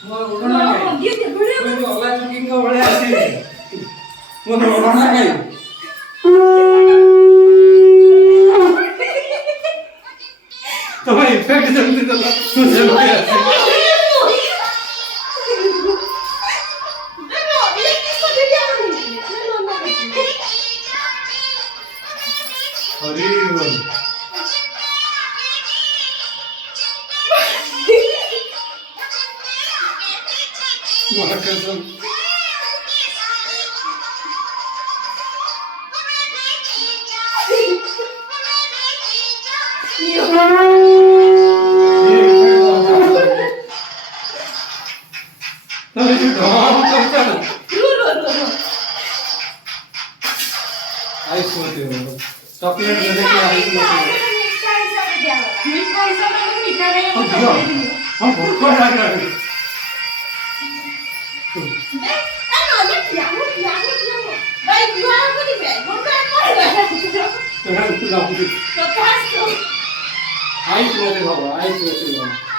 ମୋର ଉଡ଼ଣା କାଇଁ ମୁଁ ଅଲା ଚୁକିଙ୍କ ଭଳିଆ ଆସିବି ମୋର ଉଡ଼ଣା କାଇଁ ତମେ ଇଫେକ୍ଟ ଯେମିତି ଦେଲ ମୁଁ ସେମିତି ଆସିବି हरी बोल कसम आइस होते हो चॉकलेट दे दे के आइस होते हो मीठा हिसाब में मीठा नहीं होता हां बहुत बड़ा है आइस होते हो